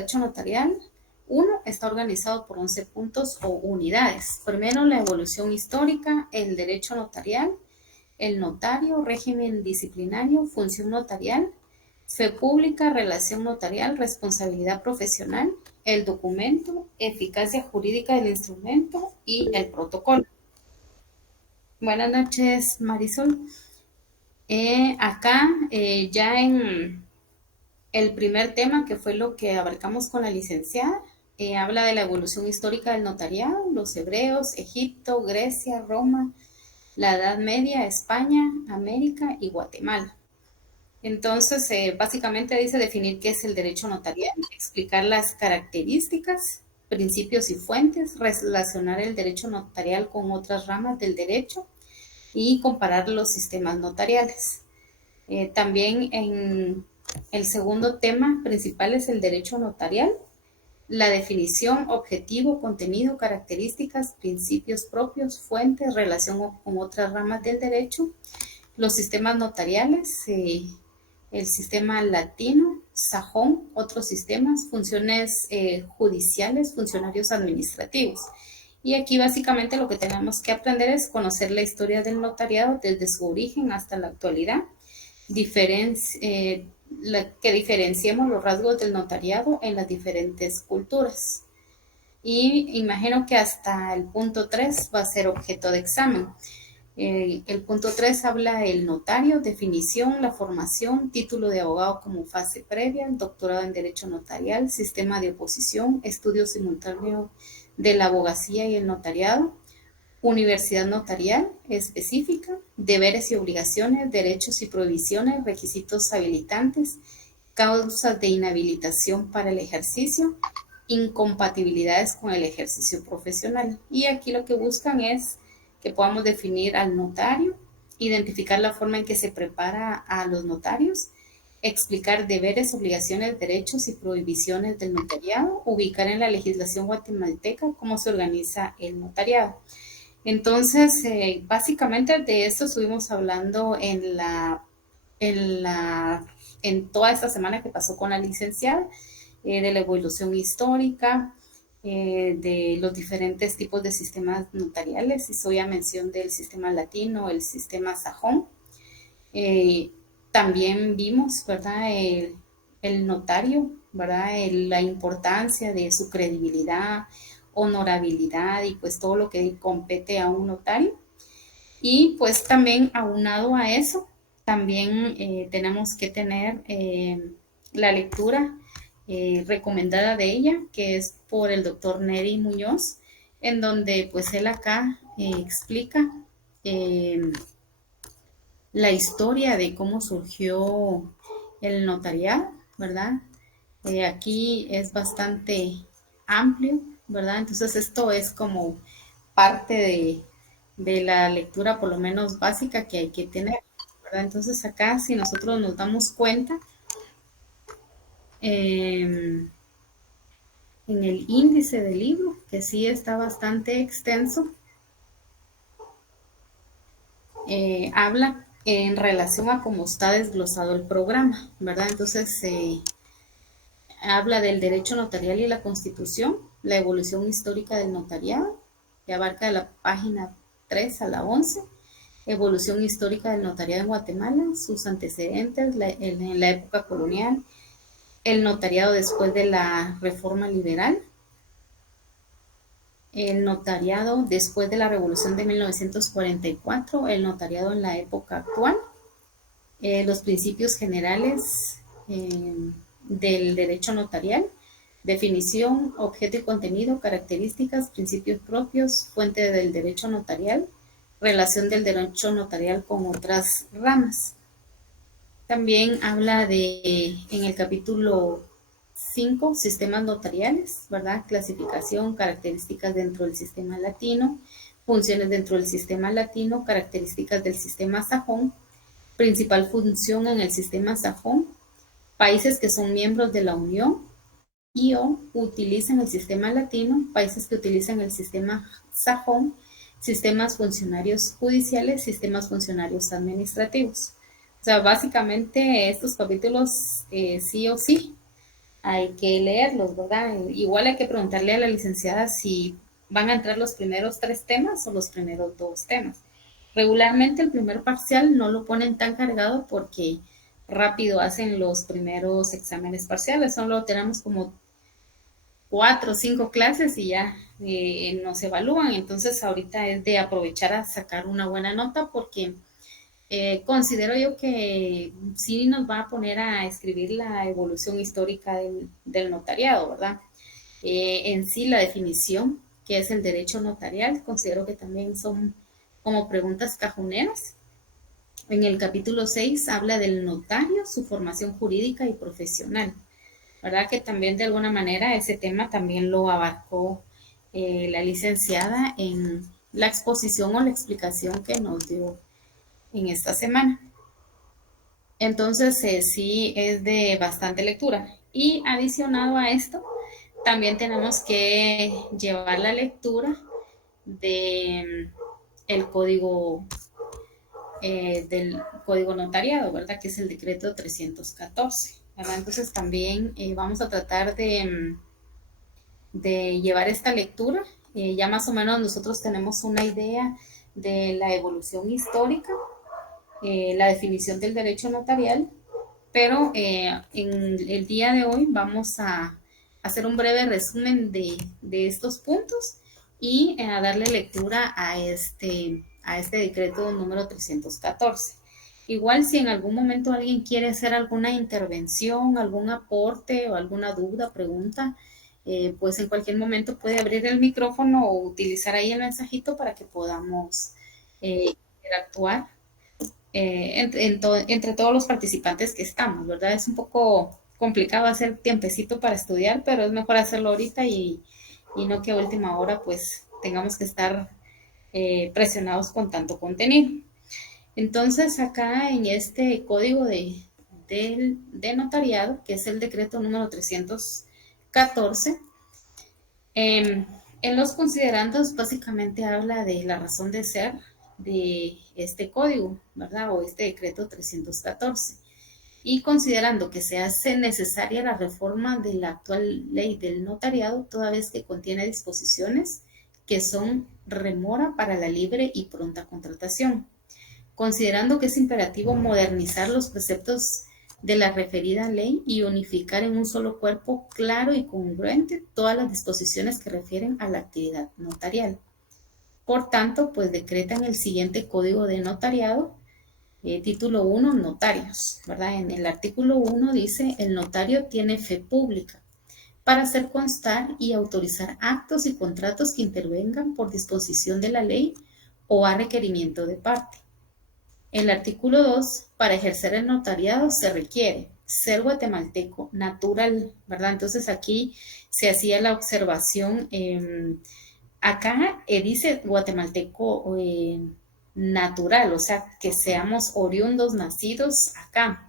derecho notarial. 1 está organizado por 11 puntos o unidades. Primero, la evolución histórica, el derecho notarial, el notario, régimen disciplinario, función notarial, fe pública, relación notarial, responsabilidad profesional, el documento, eficacia jurídica del instrumento y el protocolo. Buenas noches, Marisol. Acá ya en el primer tema, que fue lo que abarcamos con la licenciada, habla de la evolución histórica del notariado, los hebreos, Egipto, Grecia, Roma, la Edad Media, España, América y Guatemala. Entonces, básicamente dice definir qué es el derecho notarial, explicar las características, principios y fuentes, relacionar el derecho notarial con otras ramas del derecho y comparar los sistemas notariales. También en el segundo tema principal es el derecho notarial, la definición, objetivo, contenido, características, principios propios, fuentes, relación con otras ramas del derecho, los sistemas notariales, el sistema latino, sajón, otros sistemas, funciones judiciales, funcionarios administrativos. Y aquí básicamente lo que tenemos que aprender es conocer la historia del notariado desde su origen hasta la actualidad, que diferenciemos los rasgos del notariado en las diferentes culturas. Y imagino que hasta el punto 3 va a ser objeto de examen. El punto 3 habla del notario, definición, la formación, título de abogado como fase previa, doctorado en derecho notarial, sistema de oposición, estudio simultáneo de la abogacía y el notariado, universidad notarial específica, deberes y obligaciones, derechos y prohibiciones, requisitos habilitantes, causas de inhabilitación para el ejercicio, incompatibilidades con el ejercicio profesional. Y aquí lo que buscan es que podamos definir al notario, identificar la forma en que se prepara a los notarios, explicar deberes, obligaciones, derechos y prohibiciones del notariado, ubicar en la legislación guatemalteca cómo se organiza el notariado. Entonces, básicamente de esto estuvimos hablando en toda esta semana que pasó con la licenciada, de la evolución histórica, de los diferentes tipos de sistemas notariales. Hizo ya mención del sistema latino, el sistema sajón. También vimos, ¿verdad?, el notario, ¿verdad?, la importancia de su credibilidad, honorabilidad y pues todo lo que compete a un notario. Y pues también aunado a eso, también tenemos que tener la lectura recomendada de ella, que es por el doctor Neri Muñoz, en donde pues él acá explica la historia de cómo surgió el notariado, ¿verdad? Aquí es bastante amplio, ¿verdad? Entonces esto es como parte de la lectura, por lo menos básica, que hay que tener, ¿verdad? Entonces acá, si nosotros nos damos cuenta, en el índice del libro, que sí está bastante extenso, habla en relación a cómo está desglosado el programa, ¿verdad? Entonces, habla del derecho notarial y la Constitución, la evolución histórica del notariado, que abarca de la página 3 a la 11, evolución histórica del notariado en Guatemala, sus antecedentes en la época colonial, el notariado después de la reforma liberal, el notariado después de la revolución de 1944, el notariado en la época actual, los principios generales del derecho notarial, definición, objeto y contenido, características, principios propios, fuente del derecho notarial, relación del derecho notarial con otras ramas. También habla en el capítulo 5, sistemas notariales, ¿verdad? Clasificación, características dentro del sistema latino, funciones dentro del sistema latino, características del sistema sajón, principal función en el sistema sajón, países que son miembros de la Unión y o utilizan el sistema latino, países que utilizan el sistema sajón, sistemas funcionarios judiciales, sistemas funcionarios administrativos. O sea, básicamente estos capítulos sí o sí hay que leerlos, ¿verdad? Igual hay que preguntarle a la licenciada si van a entrar los primeros 3 temas o los primeros 2 temas. Regularmente el primer parcial no lo ponen tan cargado porque rápido hacen los primeros exámenes parciales, solo tenemos como 4 o 5 clases y ya nos evalúan, entonces ahorita es de aprovechar a sacar una buena nota porque considero yo que sí nos va a poner a escribir la evolución histórica del notariado, ¿verdad? En sí, la definición, que es el derecho notarial, considero que también son como preguntas cajoneras. En el capítulo 6 habla del notario, su formación jurídica y profesional, ¿verdad? Que también de alguna manera ese tema también lo abarcó la licenciada en la exposición o la explicación que nos dio en esta semana. Entonces, sí es de bastante lectura. Y adicionado a esto, también tenemos que llevar la lectura de el código del código notariado, ¿verdad? Que es el decreto 314, ¿verdad? Entonces también vamos a tratar de llevar esta lectura. Ya más o menos nosotros tenemos una idea de la evolución histórica, la definición del derecho notarial, pero en el día de hoy vamos a hacer un breve resumen de estos puntos y a darle lectura a este decreto número 314. Igual si en algún momento alguien quiere hacer alguna intervención, algún aporte o alguna duda, pregunta, pues en cualquier momento puede abrir el micrófono o utilizar ahí el mensajito para que podamos interactuar entre todos los participantes que estamos, ¿verdad? Es un poco complicado hacer tiempecito para estudiar, pero es mejor hacerlo ahorita y no que a última hora pues tengamos que estar presionados con tanto contenido. Entonces acá en este código de notariado, que es el decreto número 314, en los considerandos básicamente habla de la razón de ser de este código, ¿verdad? O este decreto 314. Y considerando que se hace necesaria la reforma de la actual ley del notariado, toda vez que contiene disposiciones que son remora para la libre y pronta contratación. Considerando que es imperativo modernizar los preceptos de la referida ley y unificar en un solo cuerpo claro y congruente todas las disposiciones que refieren a la actividad notarial. Por tanto, pues decretan el siguiente código de notariado, título 1, notarios, ¿verdad? En el artículo 1 dice, el notario tiene fe pública para hacer constar y autorizar actos y contratos que intervengan por disposición de la ley o a requerimiento de parte. En el artículo 2, para ejercer el notariado se requiere ser guatemalteco natural, ¿verdad? Entonces aquí se hacía la observación, acá dice guatemalteco natural, o sea, que seamos oriundos, nacidos acá.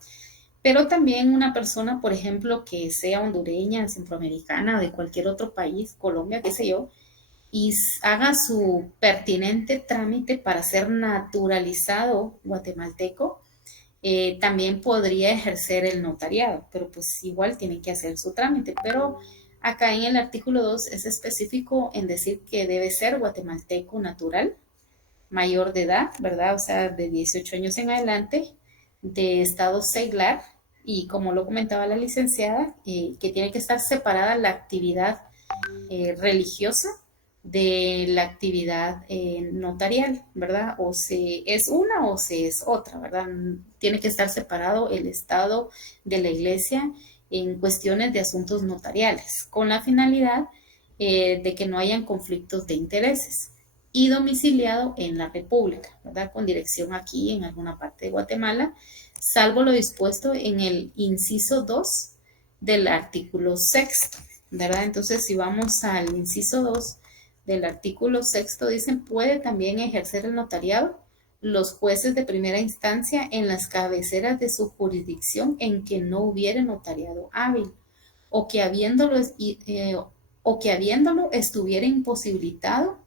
Pero también una persona, por ejemplo, que sea hondureña, centroamericana, de cualquier otro país, Colombia, qué sé yo, y haga su pertinente trámite para ser naturalizado guatemalteco, también podría ejercer el notariado, pero pues igual tiene que hacer su trámite. Pero acá en el artículo 2 es específico en decir que debe ser guatemalteco natural, mayor de edad, ¿verdad? O sea, de 18 años en adelante, de estado seglar, y como lo comentaba la licenciada, que tiene que estar separada la actividad religiosa de la actividad notarial, ¿verdad? O se es una o se es otra, ¿verdad? Tiene que estar separado el estado de la iglesia en cuestiones de asuntos notariales, con la finalidad de que no hayan conflictos de intereses y domiciliado en la República, ¿verdad? Con dirección aquí en alguna parte de Guatemala, salvo lo dispuesto en el inciso 2 del artículo 6, ¿verdad? Entonces, si vamos al inciso 2 del artículo 6, dicen, puede también ejercer el notariado los jueces de primera instancia en las cabeceras de su jurisdicción en que no hubiere notariado hábil, o que habiéndolo, estuviera imposibilitado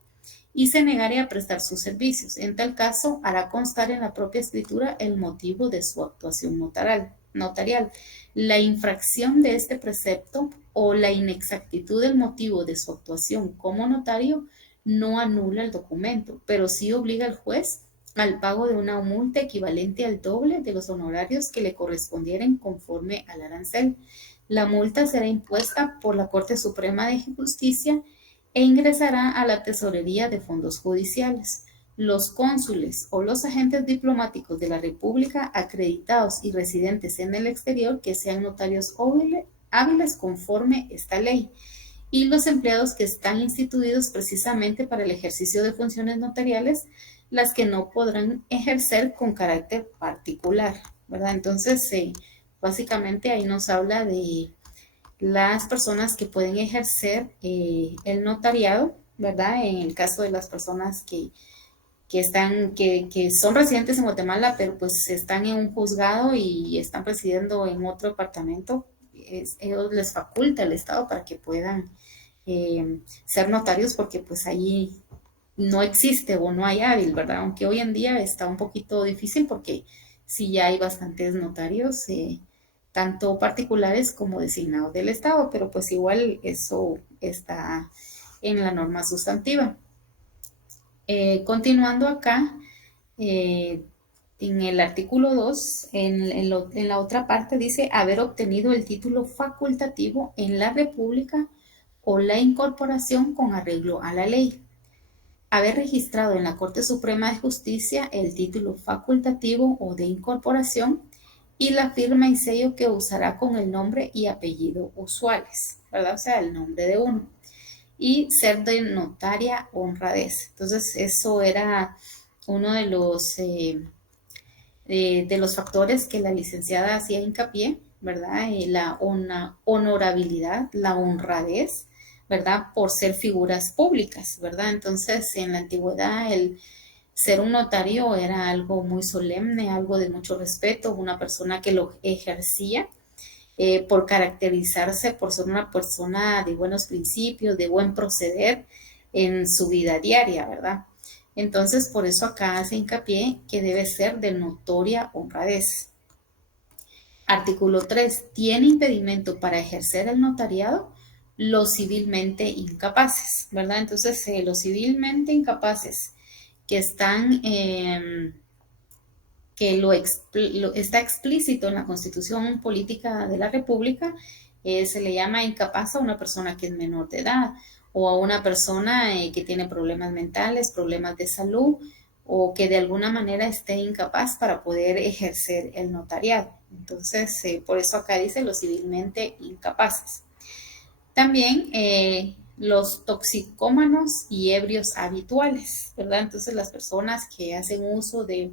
y se negare a prestar sus servicios. En tal caso, hará constar en la propia escritura el motivo de su actuación notarial. notarial. La infracción de este precepto o la inexactitud del motivo de su actuación como notario no anula el documento, pero sí obliga al juez al pago de una multa equivalente al doble de los honorarios que le correspondieren conforme al arancel. La multa será impuesta por la Corte Suprema de Justicia e ingresará a la Tesorería de Fondos Judiciales. Los cónsules o los agentes diplomáticos de la República acreditados y residentes en el exterior que sean notarios hábiles conforme esta ley, y los empleados que están instituidos precisamente para el ejercicio de funciones notariales, las que no podrán ejercer con carácter particular, ¿verdad? Entonces, básicamente ahí nos habla de las personas que pueden ejercer el notariado, ¿verdad? En el caso de las personas que son residentes en Guatemala, pero pues están en un juzgado y están presidiendo en otro departamento, ellos les faculta el Estado para que puedan ser notarios, porque pues allí no existe o no hay hábil, ¿verdad? Aunque hoy en día está un poquito difícil porque sí ya hay bastantes notarios, tanto particulares como designados del Estado, pero pues igual eso está en la norma sustantiva. Continuando acá, en el artículo 2, en la otra parte dice haber obtenido el título facultativo en la República o la incorporación con arreglo a la ley. Haber registrado en la Corte Suprema de Justicia el título facultativo o de incorporación y la firma y sello que usará con el nombre y apellido usuales, ¿verdad? O sea, el nombre de uno. Y ser de notaria honradez. Entonces, eso era uno de los factores que la licenciada hacía hincapié, ¿verdad? La honorabilidad, la honradez, ¿verdad? Por ser figuras públicas, ¿verdad? Entonces, en la antigüedad, el ser un notario era algo muy solemne, algo de mucho respeto, una persona que lo ejercía por caracterizarse, por ser una persona de buenos principios, de buen proceder en su vida diaria, ¿verdad? Entonces, por eso acá hace hincapié que debe ser de notoria honradez. Artículo 3. Tiene impedimento para ejercer el notariado los civilmente incapaces, ¿verdad? Entonces, los civilmente incapaces que están, está explícito en la Constitución Política de la República, se le llama incapaz a una persona que es menor de edad o a una persona que tiene problemas mentales, problemas de salud, o que de alguna manera esté incapaz para poder ejercer el notariado. Entonces, por eso acá dice los civilmente incapaces. También los toxicómanos y ebrios habituales, ¿verdad? Entonces, las personas que hacen uso de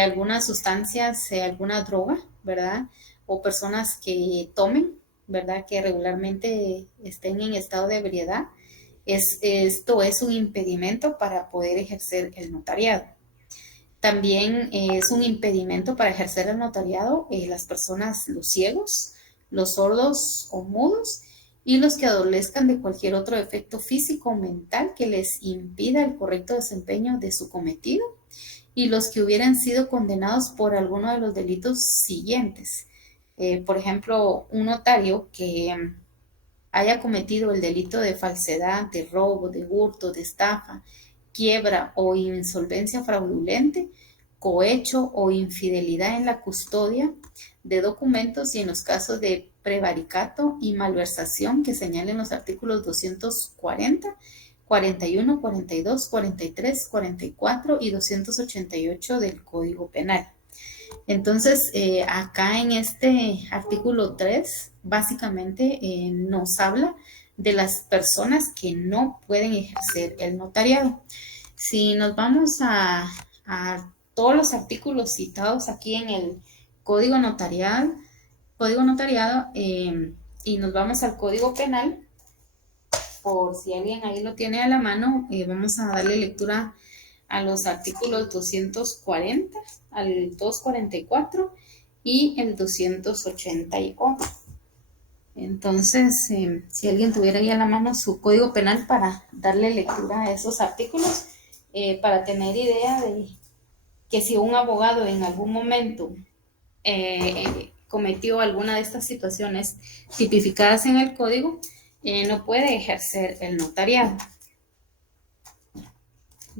algunas sustancias, alguna droga, ¿verdad? O personas que tomen, ¿verdad? Que regularmente estén en estado de ebriedad. Esto es un impedimento para poder ejercer el notariado. También es un impedimento para ejercer el notariado las personas, los ciegos, los sordos o mudos y los que adolezcan de cualquier otro defecto físico o mental que les impida el correcto desempeño de su cometido, y los que hubieran sido condenados por alguno de los delitos siguientes. Por ejemplo, un notario que haya cometido el delito de falsedad, de robo, de hurto, de estafa, quiebra o insolvencia fraudulenta, cohecho o infidelidad en la custodia de documentos y en los casos de prevaricato y malversación que señalen los artículos 240, 41, 42, 43, 44 y 288 del Código Penal. Entonces, acá en este artículo 3, básicamente nos habla de las personas que no pueden ejercer el notariado. Si nos vamos a todos los artículos citados aquí en el Código Notariado, y nos vamos al Código Penal, por si alguien ahí lo tiene a la mano, vamos a darle lectura a los artículos 240, al 244 y el 288. Entonces, si alguien tuviera ahí a la mano su Código Penal para darle lectura a esos artículos, para tener idea de que si un abogado en algún momento cometió alguna de estas situaciones tipificadas en el código, no puede ejercer el notariado.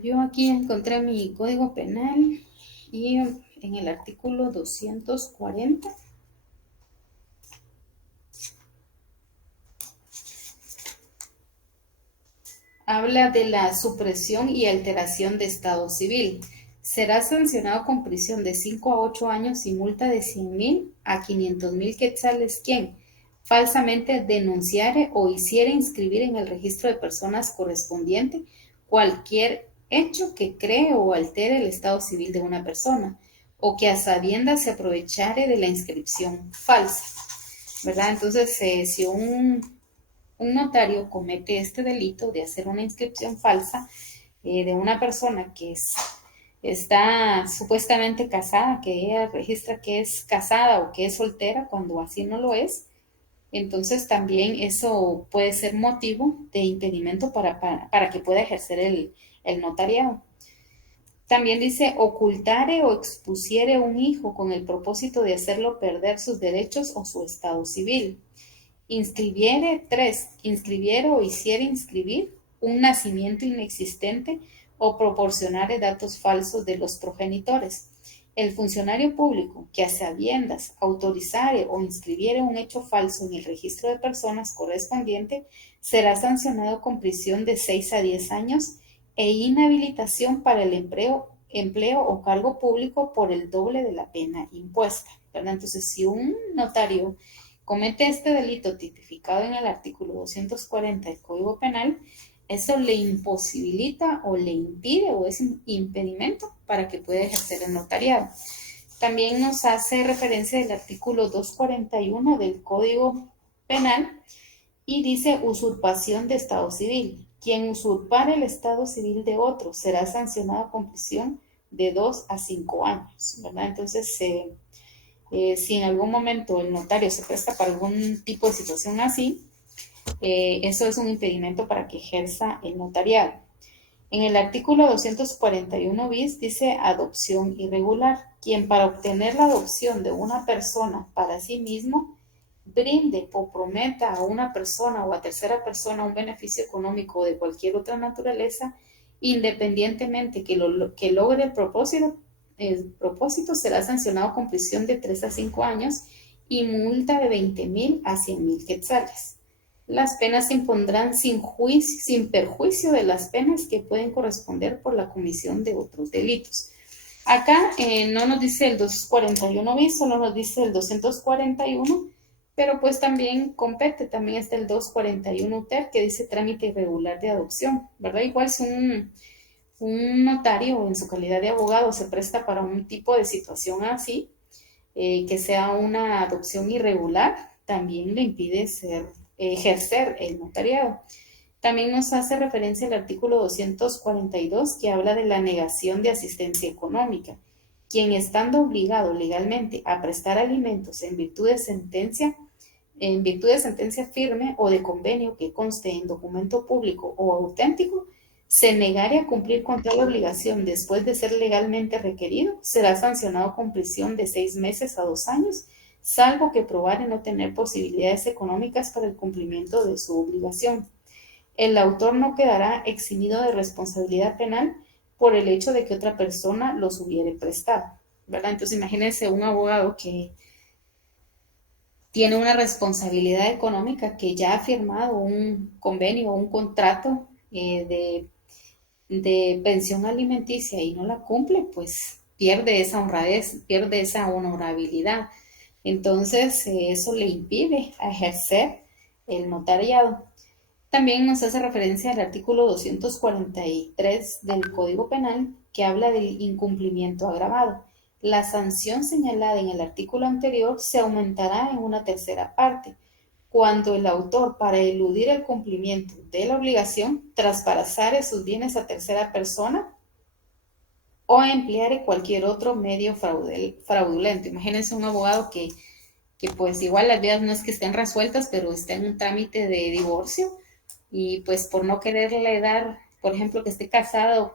Yo aquí encontré mi código penal y en el artículo 240 habla de la supresión y alteración de estado civil. Será sancionado con prisión de 5 a 8 años y multa de 100,000 a 500,000 quetzales quien falsamente denunciare o hiciere inscribir en el registro de personas correspondiente cualquier hecho que cree o altere el estado civil de una persona o que a sabiendas se aprovechare de la inscripción falsa, ¿verdad? Entonces, si un notario comete este delito de hacer una inscripción falsa de una persona que está supuestamente casada, que ella registra que es casada o que es soltera cuando así no lo es, entonces también eso puede ser motivo de impedimento para que pueda ejercer el notariado. También dice ocultare o expusiere un hijo con el propósito de hacerlo perder sus derechos o su estado civil. Inscribiere o hiciere inscribir un nacimiento inexistente o proporcionare datos falsos de los progenitores. El funcionario público que a sabiendas autorizare o inscribiere un hecho falso en el registro de personas correspondiente será sancionado con prisión de 6 a 10 años e inhabilitación para el empleo o cargo público por el doble de la pena impuesta, ¿verdad? Entonces, si un notario comete este delito tipificado en el artículo 240 del Código Penal, eso le imposibilita o le impide o es un impedimento para que pueda ejercer el notariado. También nos hace referencia el artículo 241 del Código Penal y dice usurpación de estado civil. Quien usurpare el estado civil de otro será sancionado con prisión de 2 a 5 años, ¿verdad? Entonces, si en algún momento el notario se presta para algún tipo de situación así, eso es un impedimento para que ejerza el notariado. En el artículo 241 bis dice adopción irregular. Quien para obtener la adopción de una persona para sí mismo brinde o prometa a una persona o a tercera persona un beneficio económico o de cualquier otra naturaleza, independientemente que logre el propósito será sancionado con prisión de 3 a 5 años y multa de 20,000 a 100,000 quetzales. Las penas se impondrán sin perjuicio de las penas que pueden corresponder por la comisión de otros delitos. Acá no nos dice el 241 bis, solo nos dice el 241, pero pues también también está el 241 ter que dice trámite irregular de adopción, ¿verdad? Igual si un notario en su calidad de abogado se presta para un tipo de situación así, que sea una adopción irregular, también le impide ejercer el notariado. También nos hace referencia el artículo 242 que habla de la negación de asistencia económica. Quien estando obligado legalmente a prestar alimentos en virtud de sentencia firme o de convenio que conste en documento público o auténtico, se negare a cumplir con tal obligación después de ser legalmente requerido, será sancionado con prisión de 6 meses a 2 años, salvo que probare no tener posibilidades económicas para el cumplimiento de su obligación. El autor no quedará eximido de responsabilidad penal por el hecho de que otra persona los hubiere prestado, ¿verdad? Entonces imagínense un abogado que tiene una responsabilidad económica, que ya ha firmado un convenio o un contrato de pensión alimenticia y no la cumple, pues pierde esa honradez, pierde esa honorabilidad. Entonces, eso le impide ejercer el notariado. También nos hace referencia al artículo 243 del Código Penal, que habla del incumplimiento agravado. La sanción señalada en el artículo anterior se aumentará en una tercera parte, cuando el autor, para eludir el cumplimiento de la obligación, traspasare sus bienes a tercera persona o empleare cualquier otro medio fraudulento. Imagínense un abogado que pues igual las vidas no es que estén resueltas, pero está en un trámite de divorcio y pues por no quererle dar, por ejemplo, que esté casado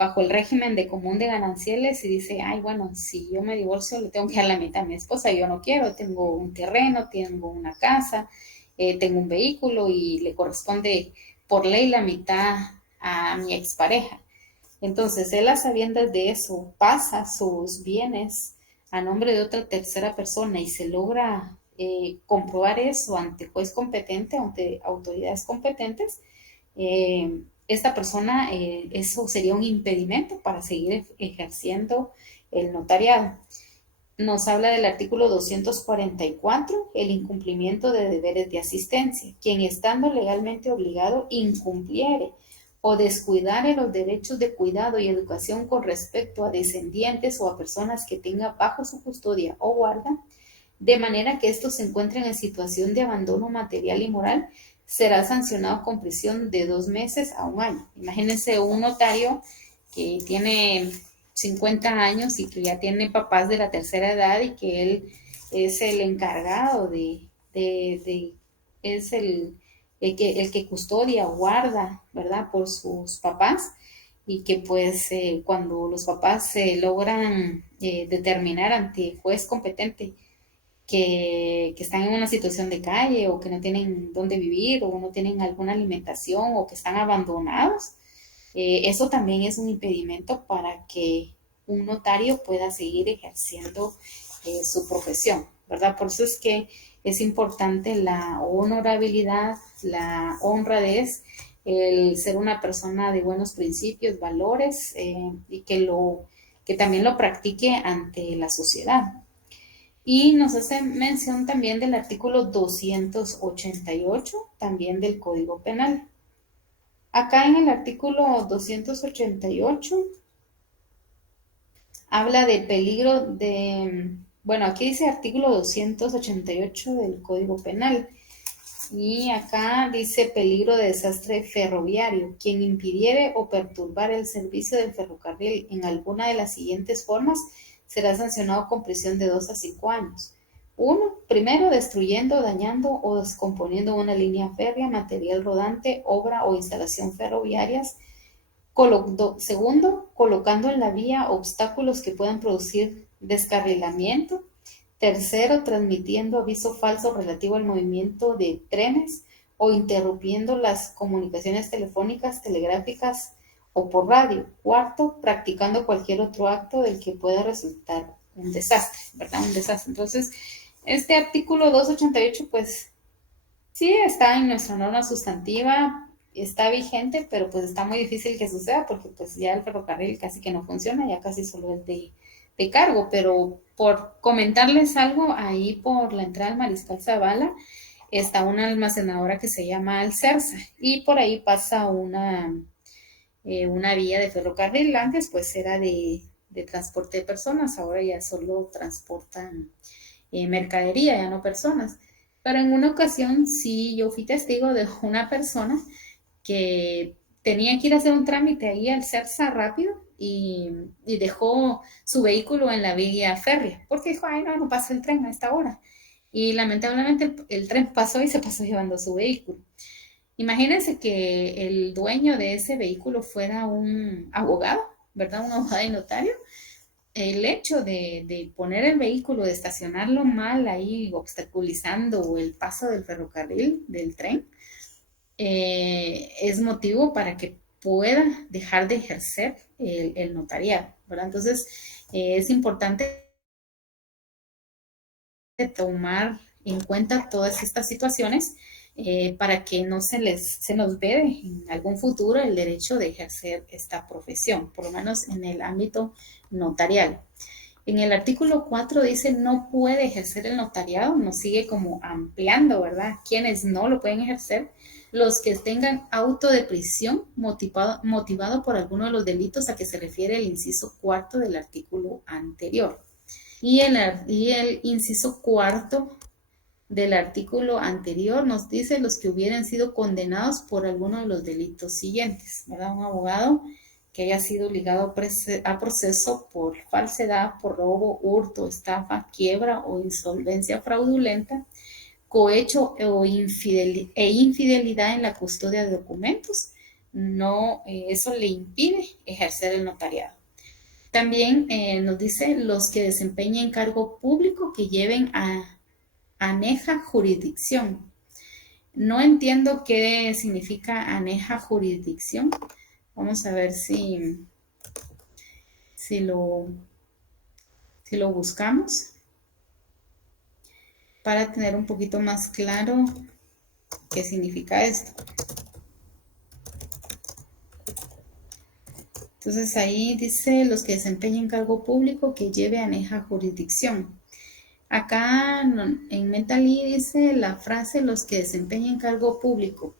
bajo el régimen de común de gananciales y dice, ay, bueno, si yo me divorcio le tengo que dar la mitad a mi esposa, yo no quiero, tengo un terreno, tengo una casa, tengo un vehículo y le corresponde por ley la mitad a mi expareja. Entonces, él a sabiendas de eso pasa sus bienes a nombre de otra tercera persona y se logra comprobar eso ante juez competente, ante autoridades competentes, esta persona, eso sería un impedimento para seguir ejerciendo el notariado. Nos habla del artículo 244, el incumplimiento de deberes de asistencia. Quien estando legalmente obligado incumpliere o descuidare los derechos de cuidado y educación con respecto a descendientes o a personas que tenga bajo su custodia o guarda, de manera que estos se encuentren en situación de abandono material y moral, será sancionado con prisión de 2 meses a 1 año. Imagínense un notario que tiene 50 años y que ya tiene papás de la tercera edad y que él es el encargado es el que custodia o guarda, ¿verdad? Por sus papás y que pues cuando los papás se logran determinar ante juez competente que están en una situación de calle o que no tienen dónde vivir o no tienen alguna alimentación o que están abandonados, eso también es un impedimento para que un notario pueda seguir ejerciendo su profesión, ¿verdad? Por eso es que es importante la honorabilidad, la honradez, el ser una persona de buenos principios, valores y que también lo practique ante la sociedad. Y nos hace mención también del artículo 288, también del Código Penal. Acá en el artículo 288 habla del peligro de, bueno, aquí dice artículo 288 del Código Penal. Y acá dice peligro de desastre ferroviario. Quien impidiere o perturbar el servicio del ferrocarril en alguna de las siguientes formas será sancionado con prisión de 2 a 5 años. 1. Primero, destruyendo, dañando o descomponiendo una línea férrea, material rodante, obra o instalación ferroviarias. Segundo, colocando en la vía obstáculos que puedan producir descarrilamiento. Tercero, transmitiendo aviso falso relativo al movimiento de trenes o interrumpiendo las comunicaciones telefónicas, telegráficas o por radio. Cuarto, practicando cualquier otro acto del que pueda resultar un desastre, ¿verdad? Un desastre. Entonces, este artículo 288, pues sí está en nuestra norma sustantiva, está vigente, pero pues está muy difícil que suceda porque pues ya el ferrocarril casi que no funciona, ya casi solo es de cargo, pero por comentarles algo, ahí por la entrada al Mariscal Zavala está una almacenadora que se llama Alcerza y por ahí pasa una vía de ferrocarril. Antes pues era de transporte de personas, ahora ya solo transportan mercadería, ya no personas. Pero en una ocasión sí yo fui testigo de una persona que tenía que ir a hacer un trámite ahí al CERSA rápido y dejó su vehículo en la vía férrea, porque dijo, ay, no, no pasa el tren a esta hora. Y lamentablemente el tren pasó y se pasó llevando su vehículo. Imagínense que el dueño de ese vehículo fuera un abogado, ¿verdad? Un abogado y notario. El hecho de poner el vehículo, de estacionarlo mal ahí, obstaculizando el paso del ferrocarril, del tren, es motivo para que pueda dejar de ejercer el notariado, ¿verdad? Entonces, es importante tomar en cuenta todas estas situaciones para que no se nos vede en algún futuro el derecho de ejercer esta profesión, por lo menos en el ámbito notarial. En el artículo 4 dice no puede ejercer el notariado, nos sigue como ampliando, ¿verdad? Quienes no lo pueden ejercer, los que tengan auto de prisión motivado por alguno de los delitos a que se refiere el inciso cuarto del artículo anterior. Y el inciso cuarto del artículo anterior nos dice los que hubieran sido condenados por alguno de los delitos siguientes, ¿verdad? Un abogado que haya sido ligado a proceso por falsedad, por robo, hurto, estafa, quiebra o insolvencia fraudulenta, cohecho e infidelidad en la custodia de documentos, no, eso le impide ejercer el notariado. También nos dice los que desempeñen cargo público que lleven aneja jurisdicción. No entiendo qué significa aneja jurisdicción. Vamos a ver si lo buscamos para tener un poquito más claro qué significa esto. Entonces ahí dice los que desempeñen cargo público que lleve aneja jurisdicción. Acá en Mentalí dice la frase los que desempeñen cargo público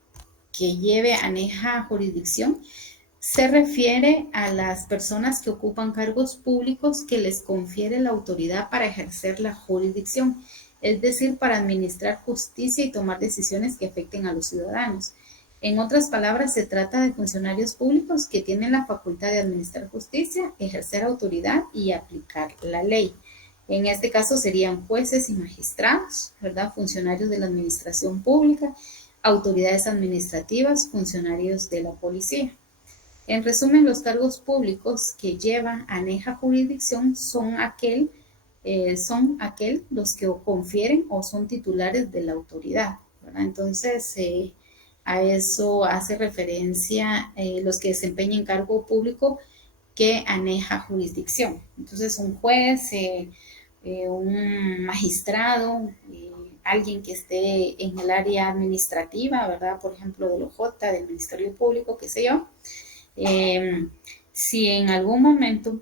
que lleve aneja jurisdicción se refiere a las personas que ocupan cargos públicos que les confiere la autoridad para ejercer la jurisdicción, es decir, para administrar justicia y tomar decisiones que afecten a los ciudadanos. En otras palabras, se trata de funcionarios públicos que tienen la facultad de administrar justicia, ejercer autoridad y aplicar la ley. En este caso serían jueces y magistrados, ¿verdad? Funcionarios de la administración pública, autoridades administrativas, funcionarios de la policía. En resumen, los cargos públicos que lleva aneja jurisdicción son aquel los que confieren o son titulares de la autoridad, ¿verdad? Entonces, a eso hace referencia los que desempeñen cargo público que aneja jurisdicción. Entonces, un juez, un magistrado, alguien que esté en el área administrativa, ¿verdad? Por ejemplo, del OJ, del Ministerio Público, qué sé yo. Si en algún momento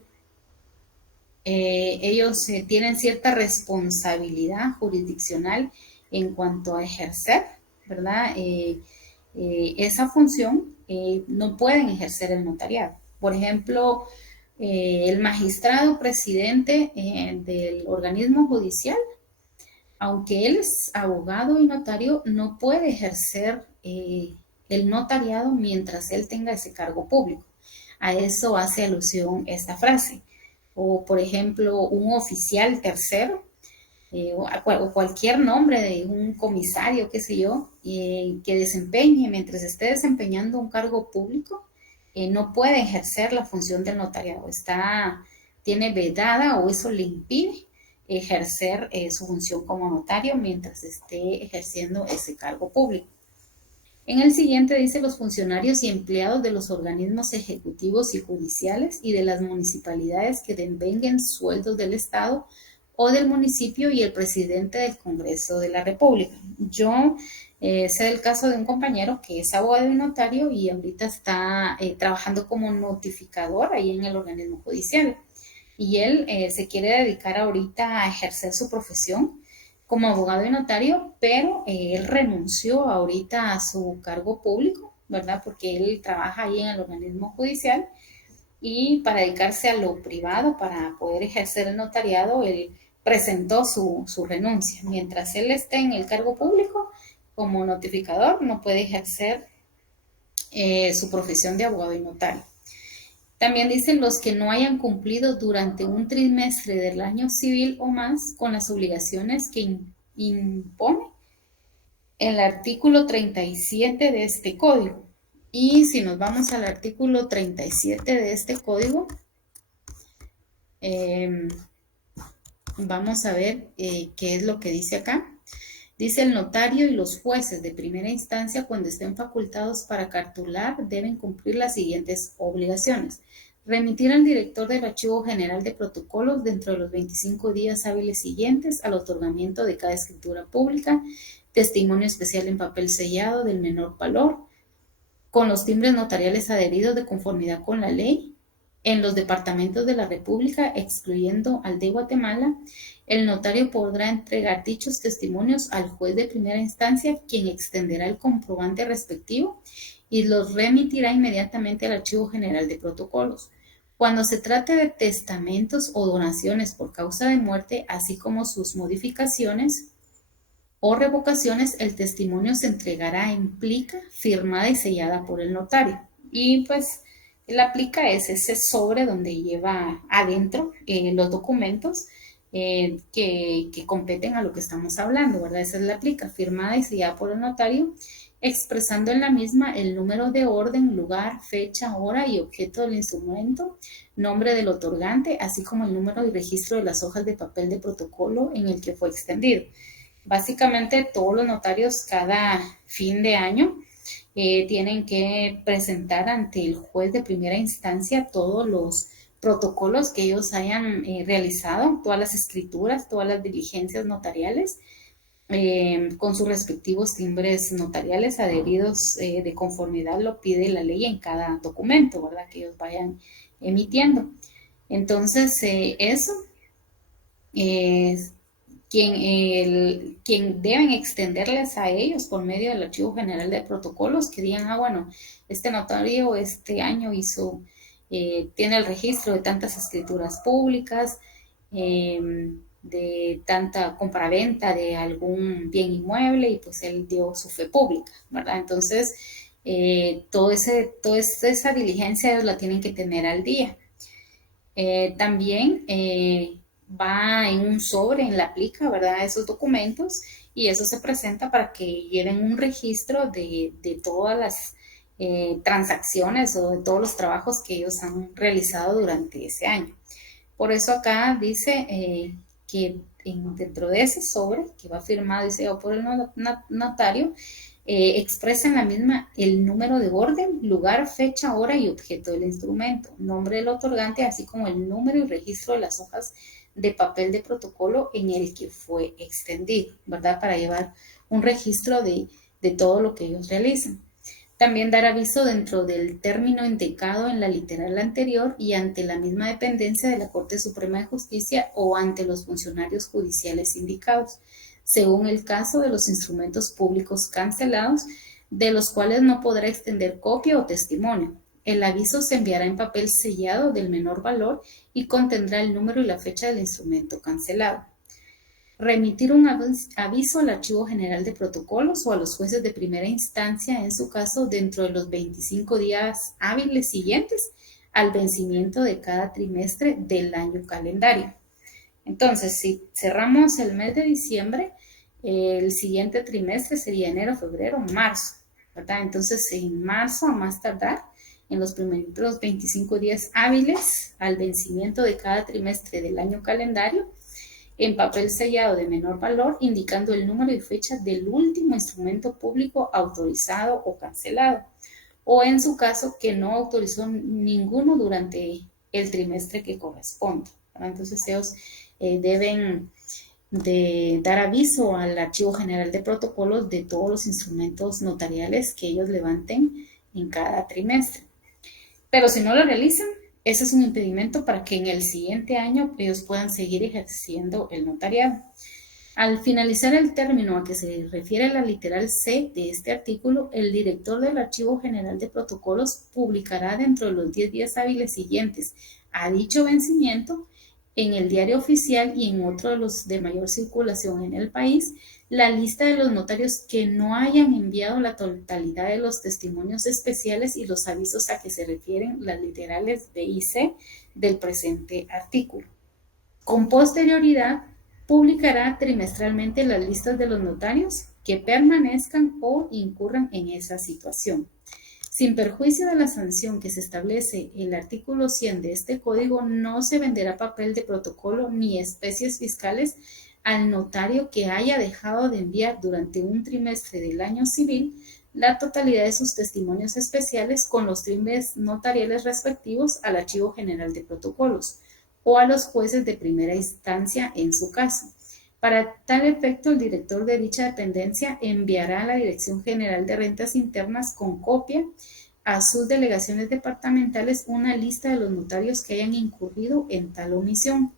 ellos tienen cierta responsabilidad jurisdiccional en cuanto a ejercer, ¿verdad? Esa función, no pueden ejercer el notariado. Por ejemplo, el magistrado presidente del organismo judicial, aunque él es abogado y notario, no puede ejercer el notariado mientras él tenga ese cargo público. A eso hace alusión esta frase. O, por ejemplo, un oficial tercero, o cualquier nombre de un comisario, qué sé yo, que desempeñe, mientras esté desempeñando un cargo público, no puede ejercer la función del notariado. Tiene vedada o eso le impide ejercer su función como notario mientras esté ejerciendo ese cargo público. En el siguiente dice los funcionarios y empleados de los organismos ejecutivos y judiciales y de las municipalidades que devenguen sueldos del Estado o del municipio y el presidente del Congreso de la República. Yo sé del caso de un compañero que es abogado y notario y ahorita está trabajando como notificador ahí en el organismo judicial. Y él se quiere dedicar ahorita a ejercer su profesión como abogado y notario, pero él renunció ahorita a su cargo público, ¿verdad? Porque él trabaja ahí en el organismo judicial y para dedicarse a lo privado, para poder ejercer el notariado, él presentó su renuncia. Mientras él esté en el cargo público como notificador, no puede ejercer su profesión de abogado y notario. También dicen los que no hayan cumplido durante un trimestre del año civil o más con las obligaciones que impone el artículo 37 de este código. Y si nos vamos al artículo 37 de este código, vamos a ver qué es lo que dice acá. Dice el notario y los jueces de primera instancia, cuando estén facultados para cartular, deben cumplir las siguientes obligaciones. Remitir al director del Archivo General de Protocolos dentro de los 25 días hábiles siguientes al otorgamiento de cada escritura pública, testimonio especial en papel sellado del menor valor, con los timbres notariales adheridos de conformidad con la ley, en los departamentos de la República, excluyendo al de Guatemala. El notario podrá entregar dichos testimonios al juez de primera instancia, quien extenderá el comprobante respectivo y los remitirá inmediatamente al Archivo General de Protocolos. Cuando se trate de testamentos o donaciones por causa de muerte, así como sus modificaciones o revocaciones, el testimonio se entregará en plica firmada y sellada por el notario. Y pues la plica es ese sobre donde lleva adentro los documentos que competen a lo que estamos hablando, ¿verdad? Esa es la plica, firmada y sellada por el notario, expresando en la misma el número de orden, lugar, fecha, hora y objeto del instrumento, nombre del otorgante, así como el número y registro de las hojas de papel de protocolo en el que fue extendido. Básicamente todos los notarios cada fin de año tienen que presentar ante el juez de primera instancia todos los protocolos que ellos hayan realizado, todas las escrituras, todas las diligencias notariales, con sus respectivos timbres notariales adheridos de conformidad lo pide la ley en cada documento, ¿verdad? Que ellos vayan emitiendo. Entonces, eso es quien deben extenderles a ellos por medio del Archivo General de Protocolos, que digan, bueno, este notario este año tiene el registro de tantas escrituras públicas, de tanta compraventa de algún bien inmueble y pues él dio su fe pública, ¿verdad? Entonces, toda esa diligencia ellos la tienen que tener al día. También va en un sobre, en la plica, ¿verdad? Esos documentos y eso se presenta para que lleven un registro de todas las transacciones o de todos los trabajos que ellos han realizado durante ese año. Por eso acá dice que dentro de ese sobre que va firmado y sellado por el notario, expresa en la misma el número de orden, lugar, fecha, hora y objeto del instrumento, nombre del otorgante, así como el número y registro de las hojas de papel de protocolo en el que fue extendido, ¿verdad? Para llevar un registro de todo lo que ellos realizan. También dar aviso dentro del término indicado en la literal anterior y ante la misma dependencia de la Corte Suprema de Justicia o ante los funcionarios judiciales indicados, según el caso de los instrumentos públicos cancelados, de los cuales no podrá extender copia o testimonio. El aviso se enviará en papel sellado del menor valor y contendrá el número y la fecha del instrumento cancelado. Remitir un aviso al Archivo General de Protocolos o a los jueces de primera instancia, en su caso, dentro de los 25 días hábiles siguientes al vencimiento de cada trimestre del año calendario. Entonces, si cerramos el mes de diciembre, el siguiente trimestre sería enero, febrero, marzo, ¿verdad? Entonces, en marzo, a más tardar, en los primeros 25 días hábiles al vencimiento de cada trimestre del año calendario, en papel sellado de menor valor, indicando el número y fecha del último instrumento público autorizado o cancelado, o en su caso que no autorizó ninguno durante el trimestre que corresponde. Entonces ellos deben de dar aviso al Archivo General de Protocolos de todos los instrumentos notariales que ellos levanten en cada trimestre. Pero si no lo realizan, ese es un impedimento para que en el siguiente año ellos puedan seguir ejerciendo el notariado. Al finalizar el término a que se refiere la literal C de este artículo, el director del Archivo General de Protocolos publicará dentro de los 10 días hábiles siguientes a dicho vencimiento en el diario oficial y en otro de los de mayor circulación en el país, la lista de los notarios que no hayan enviado la totalidad de los testimonios especiales y los avisos a que se refieren las literales B y C del presente artículo. Con posterioridad, publicará trimestralmente las listas de los notarios que permanezcan o incurran en esa situación. Sin perjuicio de la sanción que se establece en el artículo 100 de este código, no se venderá papel de protocolo ni especies fiscales al notario que haya dejado de enviar durante un trimestre del año civil la totalidad de sus testimonios especiales con los timbres notariales respectivos al Archivo General de Protocolos o a los jueces de primera instancia en su caso. Para tal efecto, el director de dicha dependencia enviará a la Dirección General de Rentas Internas con copia a sus delegaciones departamentales una lista de los notarios que hayan incurrido en tal omisión,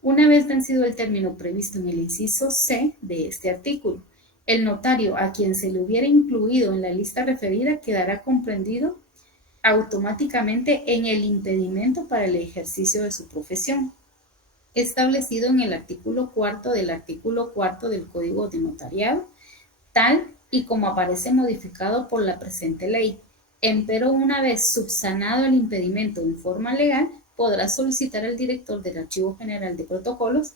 una vez vencido el término previsto en el inciso C de este artículo. El notario a quien se le hubiera incluido en la lista referida quedará comprendido automáticamente en el impedimento para el ejercicio de su profesión, establecido en el artículo 4 del artículo 4 del Código de Notariado, tal y como aparece modificado por la presente ley. Empero, una vez subsanado el impedimento en forma legal, podrá solicitar al director del Archivo General de Protocolos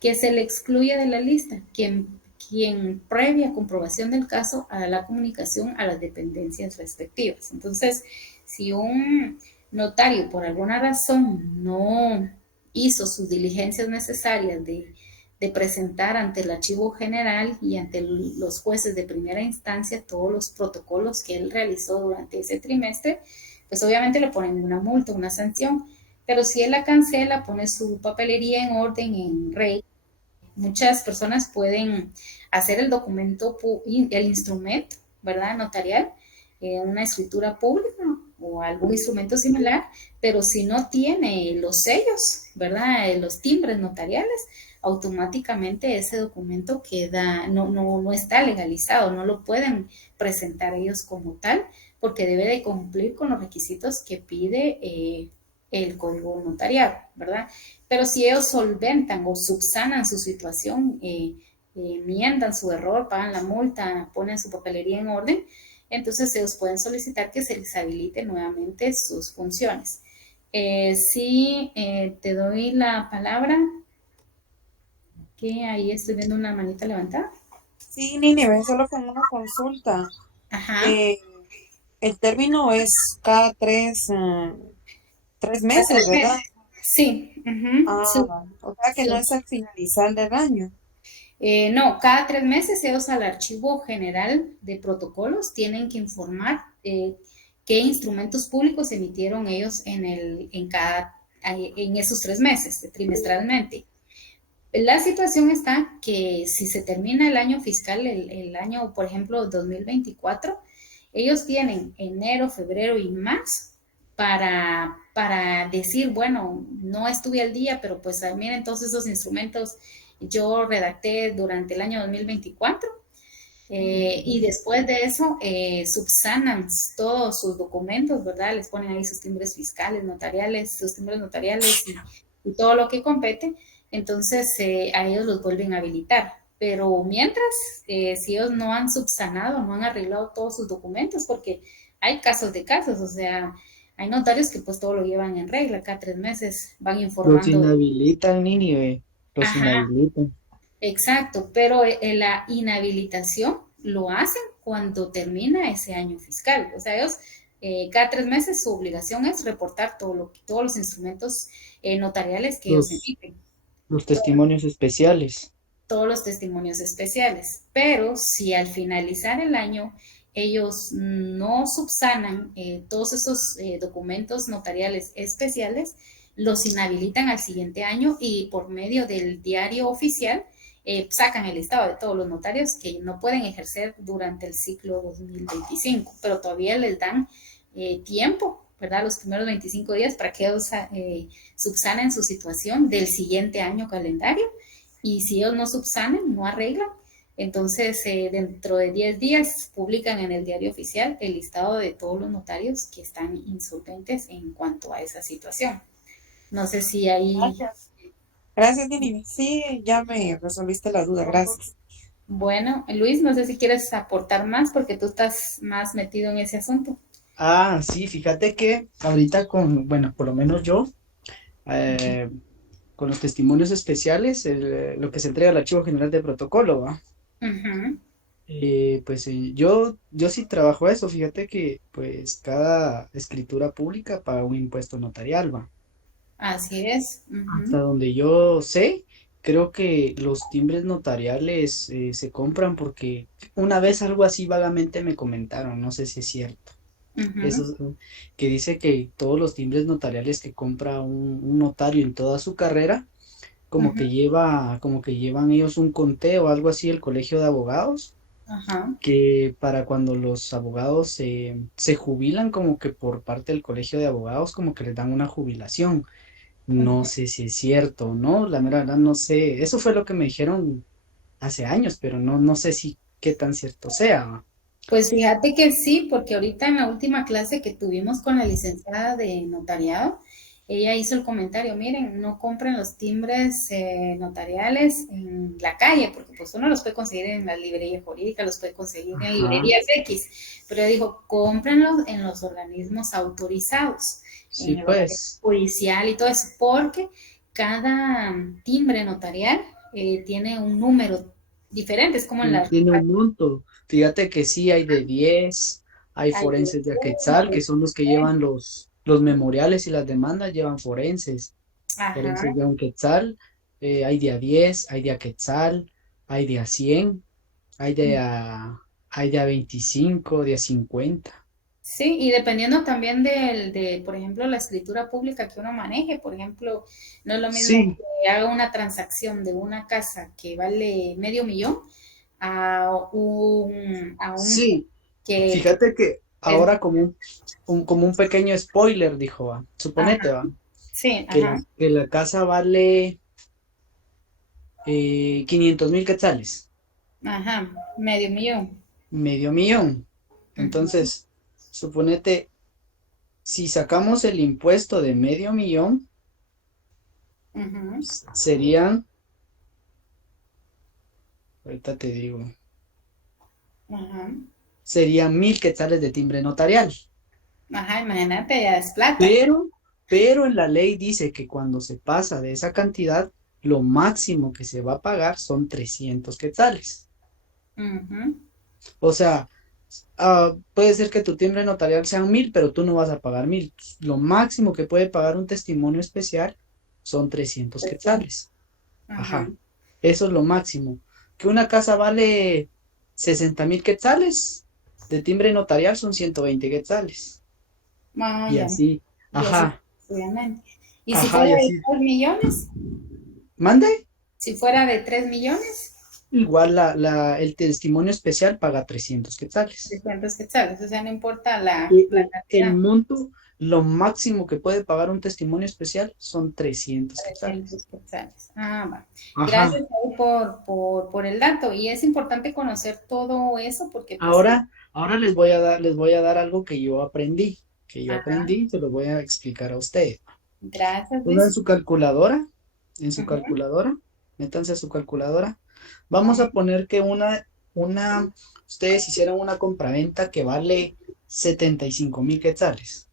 que se le excluya de la lista, quien quien previa comprobación del caso hará la comunicación a las dependencias respectivas. Entonces, si un notario por alguna razón no hizo sus diligencias necesarias de presentar ante el archivo general y ante los jueces de primera instancia todos los protocolos que él realizó durante ese trimestre, pues obviamente le ponen una multa, una sanción, pero si él la cancela, pone su papelería en orden, en regla. Muchas personas pueden hacer el documento, el instrumento, ¿verdad? Notarial, una escritura pública o algún instrumento similar, pero si no tiene los sellos, ¿verdad? Los timbres notariales, automáticamente ese documento queda, no está legalizado, no lo pueden presentar ellos como tal, porque debe de cumplir con los requisitos que pide el código notarial, ¿verdad? Pero si ellos solventan o subsanan su situación, enmiendan su error, pagan la multa, ponen su papelería en orden, entonces ellos pueden solicitar que se les habilite nuevamente sus funciones. Sí, te doy la palabra, que ahí estoy viendo una manita levantada. Sí, Nínive, solo con una consulta. Ajá. Eh, el término es cada tres Cada meses, 3 meses. ¿verdad? Sí, uh-huh. Ah, vale. O sea que no Sí. es al finalizar del año. No, cada 3 meses ellos al archivo general de protocolos tienen que informar qué instrumentos públicos emitieron ellos en esos 3 meses, trimestralmente. La situación está que si se termina el año fiscal, el año, por ejemplo, 2024, ellos tienen enero, febrero y marzo para decir, bueno, no estuve al día, pero pues miren todos esos instrumentos yo redacté durante el año 2024 y después de eso subsanan todos sus documentos, ¿verdad? Les ponen ahí sus timbres fiscales, notariales, sus timbres notariales y todo lo que compete. Entonces a ellos los vuelven a habilitar. Pero mientras, si ellos no han subsanado, no han arreglado todos sus documentos, porque hay casos de casos, o sea, hay notarios que pues todo lo llevan en regla, cada 3 meses van Los informando. inhabilitan, Nínive, los Ajá, inhabilitan. exacto, pero la inhabilitación lo hacen cuando termina ese año fiscal. O sea, ellos cada 3 meses su obligación es reportar todos los instrumentos notariales que ellos Los, emiten, los testimonios especiales. todos los testimonios especiales. Pero si al finalizar el año ellos no subsanan todos esos documentos notariales especiales, los inhabilitan al siguiente año y por medio del diario oficial sacan el listado de todos los notarios que no pueden ejercer durante el ciclo 2025, pero todavía les dan tiempo, ¿verdad? Los primeros 25 días para que ellos subsanen su situación del siguiente año calendario y si ellos no subsanan, no arreglan, entonces dentro de 10 días publican en el diario oficial el listado de todos los notarios que están insolventes en cuanto a esa situación. No sé si hay, Gracias. Gracias, Nínive. Sí, ya me resolviste la duda. Gracias. bueno, Luis, no sé si quieres aportar más porque tú estás más metido en ese asunto. Ah, sí, fíjate que ahorita bueno, por lo menos yo, eh, con los testimonios especiales, lo que se entrega al Archivo General de Protocolo, ¿va? Ujú. Yo sí trabajo eso, fíjate que pues cada escritura pública paga un impuesto notarial, ¿va? Así es. Hasta Ujú, donde yo sé, creo que los timbres notariales se compran porque una vez algo así vagamente me comentaron, no sé si es cierto. Eso ujú, que dice que todos los timbres notariales que compra un notario en toda su carrera, ujú, como que llevan ellos un conteo, algo así, el colegio de abogados, ajá, que para cuando los abogados se jubilan, como que por parte del colegio de abogados, como que les dan una jubilación. No ujú. sé si es cierto o no, la mera verdad no sé. Eso fue lo que me dijeron hace años, pero no sé si qué tan cierto sea. Pues fíjate que sí, porque ahorita en la última clase que tuvimos con la licenciada de notariado, ella hizo el comentario, miren, no compren los timbres notariales en la calle, porque pues uno los puede conseguir en las librerías jurídicas, los puede conseguir en Ajá, librerías X, pero ella dijo, cómprenlos en los organismos autorizados, sí, en el organismo pues. judicial y todo eso, porque cada timbre notarial tiene un número diferentes, como en la... Tiene un monto. Fíjate que sí hay de 10, hay Hay de forenses de uno, Aquetzal, que de son los que tres. llevan los memoriales y las demandas, llevan forenses. Forenses Ajá. de un Quetzal, hay de a 10, hay de a Quetzal, hay de a 100, hay de a 25, de a 50. Sí, y dependiendo también por ejemplo, la escritura pública que uno maneje, por ejemplo, no es lo mismo Sí, que haga una transacción de una casa que vale medio millón a un sí. que Fíjate que es, ahora como un pequeño spoiler, dijo, va. ajá, Suponete, va, sí, que ajá, la casa vale 500,000 quetzales, ajá, medio millón. medio millón. Ujú, Entonces, suponete, si sacamos el impuesto de medio millón, ujú, serían, ahorita te digo, ajá, serían 1,000 quetzales de timbre notarial. ajá, imagínate, ya es plata. Pero, pero en la ley dice que cuando se pasa de esa cantidad, lo máximo que se va a pagar son 300 quetzales. Ujú, O sea, puede ser que tu timbre notarial sean 1,000, pero tú no vas a pagar 1,000. Lo máximo que puede pagar un testimonio especial son 300 trescientos, quetzales. ajá, Ajá. Eso es lo máximo. Que una casa vale 60,000 quetzales, de timbre notarial son 120 quetzales. Y vaya, así. y así, Ajá. obviamente. ¿Y si Ajá, fuera y de así. 3 millones? ¿Mande? Si fuera de 3 millones, Igual el testimonio especial paga 300 quetzales. 300 quetzales, o sea, no importa Y la el cantidad, monto, lo máximo que puede pagar un testimonio especial son 300 quetzales. 300 quetzales. Ah, va. Gracias Ajá. ahí por el dato. Y es importante conocer todo eso porque, pues, Ahora les voy a dar algo que yo aprendí, ajá, y se lo voy a explicar a ustedes. gracias, Pongan Luis. su calculadora, en su Ujú, calculadora, métanse a su calculadora. Vamos ajá, a poner que ustedes hicieron una compraventa que vale 75,000 quetzales.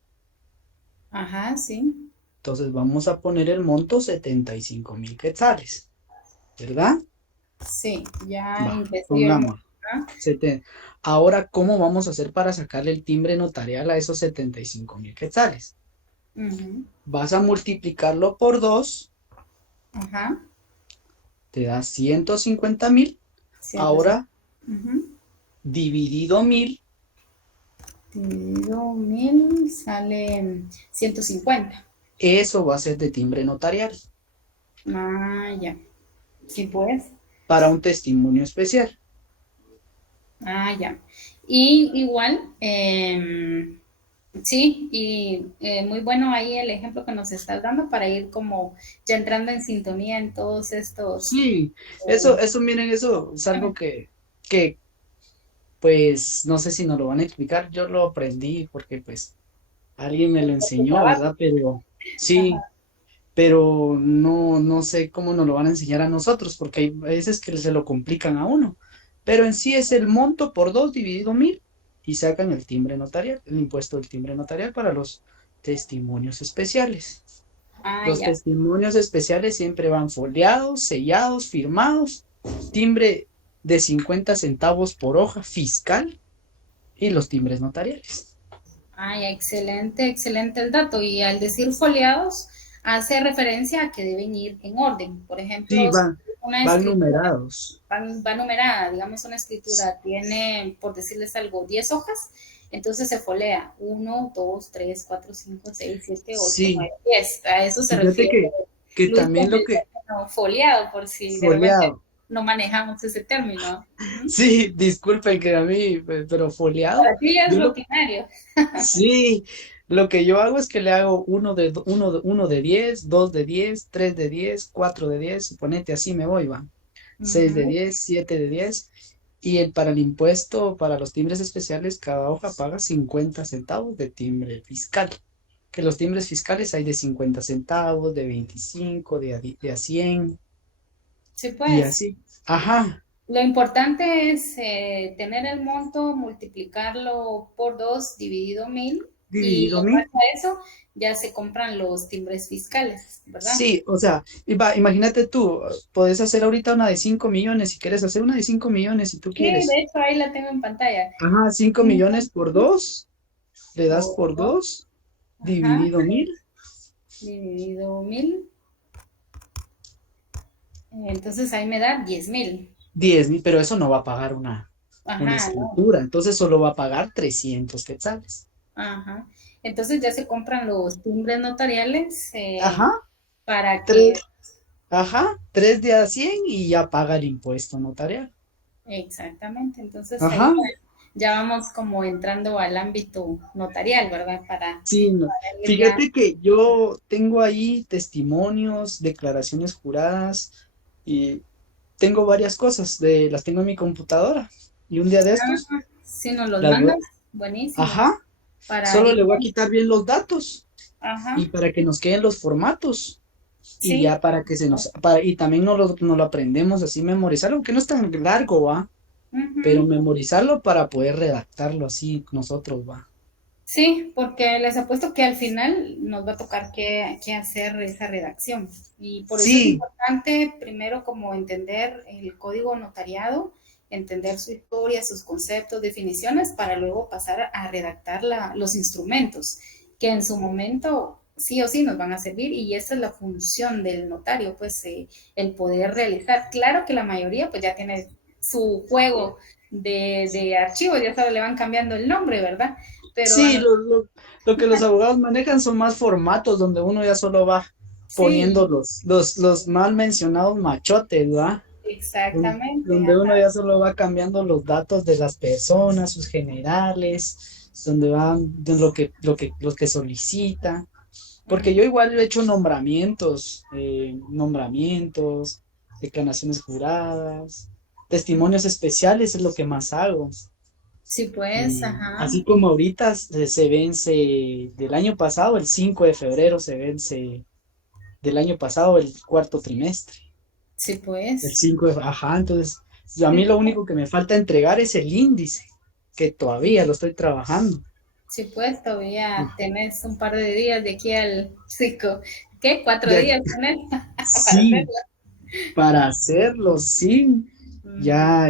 ajá, sí, Entonces vamos a poner el monto 75,000 quetzales, ¿verdad? sí, ya Va, ingresé yo el monto, pongamos. ¿no? Ahora, ¿cómo vamos a hacer para sacarle el timbre notarial a esos 75,000 quetzales? Ujú, Vas a multiplicarlo por 2, ajá, te da 150,000. 150. Ahora, Ujú. dividido 1,000, Dividido 1000 sale 150. eso va a ser de timbre notarial Ah, ya. Sí, pues. para un testimonio especial. Ah, ya. Y igual, sí, y muy bueno ahí el ejemplo que nos estás dando para ir como ya entrando en sintonía en todos estos. Sí, eh, miren, eso es algo que, pues, no sé si nos lo van a explicar. Yo lo aprendí porque, pues, alguien me lo enseñó, ¿verdad? Pero sí, Ajá. pero no sé cómo nos lo van a enseñar a nosotros, porque hay veces que se lo complican a uno. Pero en sí es el monto por 2 dividido 1,000 y sacan el timbre notarial, el impuesto del timbre notarial para los testimonios especiales. Ah, Los ya. testimonios especiales siempre van foliados, sellados, firmados, timbre de 50 centavos por hoja fiscal y los timbres notariales. Ah, ya, excelente, excelente el dato. Y al decir foliados, hace referencia a que deben ir en orden. Por Sí, ejemplo, si una van escritura numerados. va numerada, digamos una escritura tiene, por decirles algo, 10 hojas, entonces se folea 1, 2, 3, 4, 5, 6, 7, 8, Sí, 9, 10. A eso se fíjate refiere que Luis con también lo el que término foliado, por si de repente foliado. no manejamos ese término. Ujú. Sí, disculpen que a mí, pero foliado, Para ti ya es yo lo, rutinario. sí, lo que yo hago es que le hago uno de 10, 2 de 10, 3 de 10, 4 de 10, suponete así me voy, va. 6 de Ujú. 10, 7 de 10. Y para el impuesto, para los timbres especiales, cada hoja paga 50 centavos de timbre fiscal. Que los timbres fiscales hay de 50 centavos, de 25, de a 100 Sí, y pues. así. Ajá, Lo importante es tener el monto, multiplicarlo por 2 dividido 1000 Y dividido en mil. base a eso ya se compran los timbres fiscales, ¿verdad? Sí, o sea, imagínate tú, puedes hacer ahorita una de 5 millones si quieres hacer una de 5 millones si tú Sí, de quieres. hecho ahí la tengo en pantalla. Ajá, 5 millones por 2 le das Por por dos, 2 ajá, dividido 1000, dividido 1000. Entonces ahí me da 10,000. 10,000, pero eso no va a pagar una Ajá, no. escritura, entonces solo va a pagar 300 quetzales. Ajá. Entonces ya se compran los timbres notariales Ajá, para que, 3, ajá, 3 de a 100 y ya paga el impuesto notarial. exactamente. Entonces ahí Ajá, ya vamos como entrando al ámbito notarial, ¿verdad? sí, no. Para ir ya. Fíjate que yo tengo ahí testimonios, declaraciones juradas y tengo varias cosas, las tengo en mi computadora. Y un día de estos, Si nos los las voy, mandas, buenísimo. ajá, Para solo ir. le voy a quitar bien los datos Ajá. y para que nos queden los formatos y Sí. ya para que y también nos lo aprendemos así, memorizarlo, que no es tan largo, va, pero Ujú. memorizarlo para poder redactarlo así nosotros, va. Sí, porque les apuesto que al final nos va a tocar que hacer esa redacción. Y por eso es Sí, importante primero como entender el código notariado, entender su historia, sus conceptos, definiciones, para luego pasar a redactar los instrumentos, que en su momento sí o sí nos van a servir y esa es la función del notario, pues el poder realizar. Claro que la mayoría pues ya tiene su juego de archivos, ya sabe, le van cambiando el nombre, ¿verdad? Pero a sí, nosotros lo que los abogados manejan son más formatos donde uno ya solo va poniendo sí, los mal mencionados machotes, ¿va? exactamente, Donde uno ajá. ya solo va cambiando los datos de las personas, sus generales, donde van de lo que solicita. Porque yo igual he hecho nombramientos, declaraciones juradas, testimonios especiales es lo que más hago. Sí, pues, Y ajá. así como ahorita se vence del año pasado, el 5 de febrero se vence del año pasado el cuarto trimestre. Sí, El pues. 5 ajá, entonces a mí lo único que me falta entregar es el índice, que todavía lo estoy trabajando. Sí, pues, todavía tenés un par de días de aquí al 5. ¿Qué? ¿Cuatro De días tenés para sí, hacerlo? para hacerlo, sí. Mm, Ya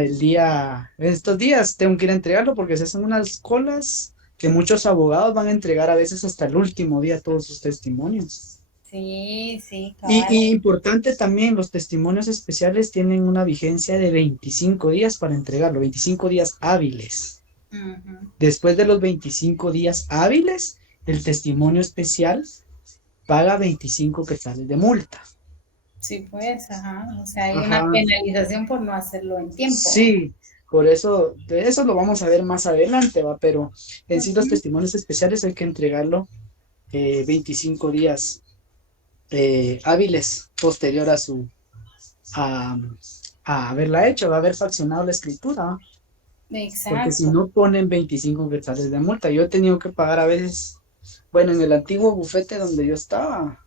estos días tengo que ir a entregarlo porque se hacen unas colas que muchos abogados van a entregar a veces hasta el último día todos sus testimonios. sí, sí, cabal. Y importante también, los testimonios especiales tienen una vigencia de 25 días para entregarlo, 25 días hábiles. Ujú. Después de los 25 días hábiles, el testimonio especial paga 25 quetzales de multa. Sí, pues, ajá. O sea, hay una Ajá, penalización por no hacerlo en tiempo. sí, por eso, de eso lo vamos a ver más adelante, va, pero en sí los Ujú. testimonios especiales hay que entregarlo 25 días hábiles posterior a, a haberla hecho, va a haber faccionado la escritura, ¿va? Porque si Exacto. no ponen 25 quetzales de multa, yo he tenido que pagar a veces, bueno, en el antiguo bufete donde yo estaba,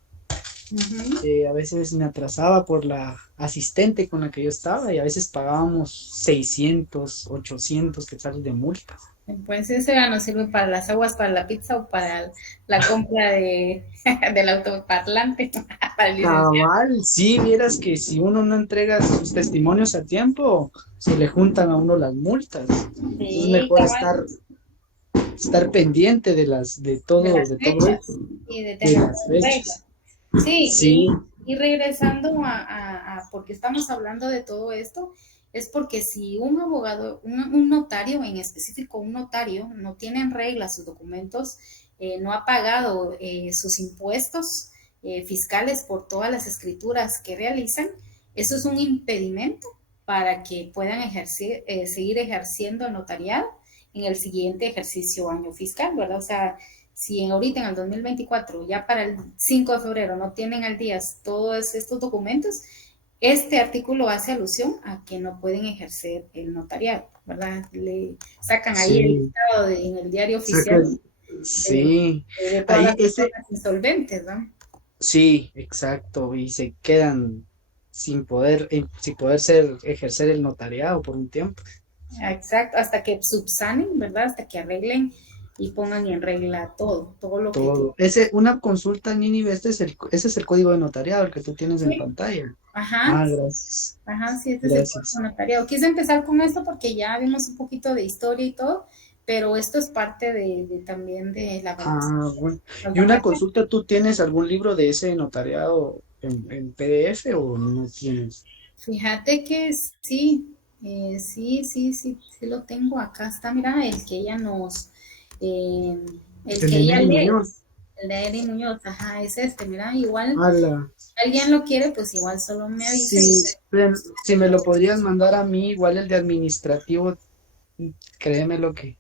Ujú. a veces me atrasaba por la asistente con la que yo estaba y a veces pagábamos 600 800 quetzales de multa. Pues eso ya nos sirve para las aguas, para la pizza o para la compra del autoparlante, para el licenciado. Cabal, sí, vieras que si uno no entrega sus testimonios a tiempo, se le juntan a uno las multas. Entonces es Sí, mejor cabal, estar pendiente de las de todo fechas eso, y de de tener las reglas. fechas. Sí, Sí, y regresando porque estamos hablando de todo esto, es porque si un abogado, un notario en específico, un notario no tiene en regla sus documentos, no ha pagado sus impuestos fiscales por todas las escrituras que realizan, eso es un impedimento para que puedan seguir ejerciendo el notariado en el siguiente ejercicio año fiscal, ¿verdad? O sea, si ahorita en el 2024, ya para el 5 de febrero, no tienen al día todos estos documentos, este artículo hace alusión a que no pueden ejercer el notariado, ¿verdad? Le sacan ahí el sí, listado en el diario saca, oficial de, sí, de todas ahí las personas insolventes, ¿no? sí, exacto, y se quedan sin poder ejercer el notariado por un tiempo. Exacto, hasta que subsanen, ¿verdad? Hasta que arreglen y pongan en regla todo, todo lo que tienen. Todo. Una consulta, Nínive, ese es el código de notariado, el que tú tienes en Sí. pantalla. Ajá, Ah, gracias. ajá, sí, este es el Gracias. código notariado. Quise empezar con esto porque ya vimos un poquito de historia y todo, pero esto es parte también de la formación. Ah, bueno. Nos Y van a una hacer. consulta, ¿tú tienes algún libro de ese notariado en PDF o no tienes? Fíjate que sí, sí lo tengo. Acá está, mira, eh, el El que de ella Nelly lee, Muñoz. el de Eri Muñoz, ajá, es este, mira, igual, Ala. si alguien lo quiere, pues igual solo me avisa y Sí, si me lo podrías mandar a mí, igual el de administrativo, créeme lo que